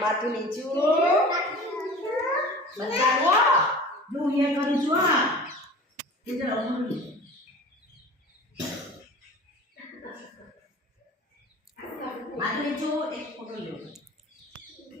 માથું નીચું બતાવો જો અહીંયા કરું છું આ એ જરા ઉભું માથું નીચું એક ફોટો લ્યો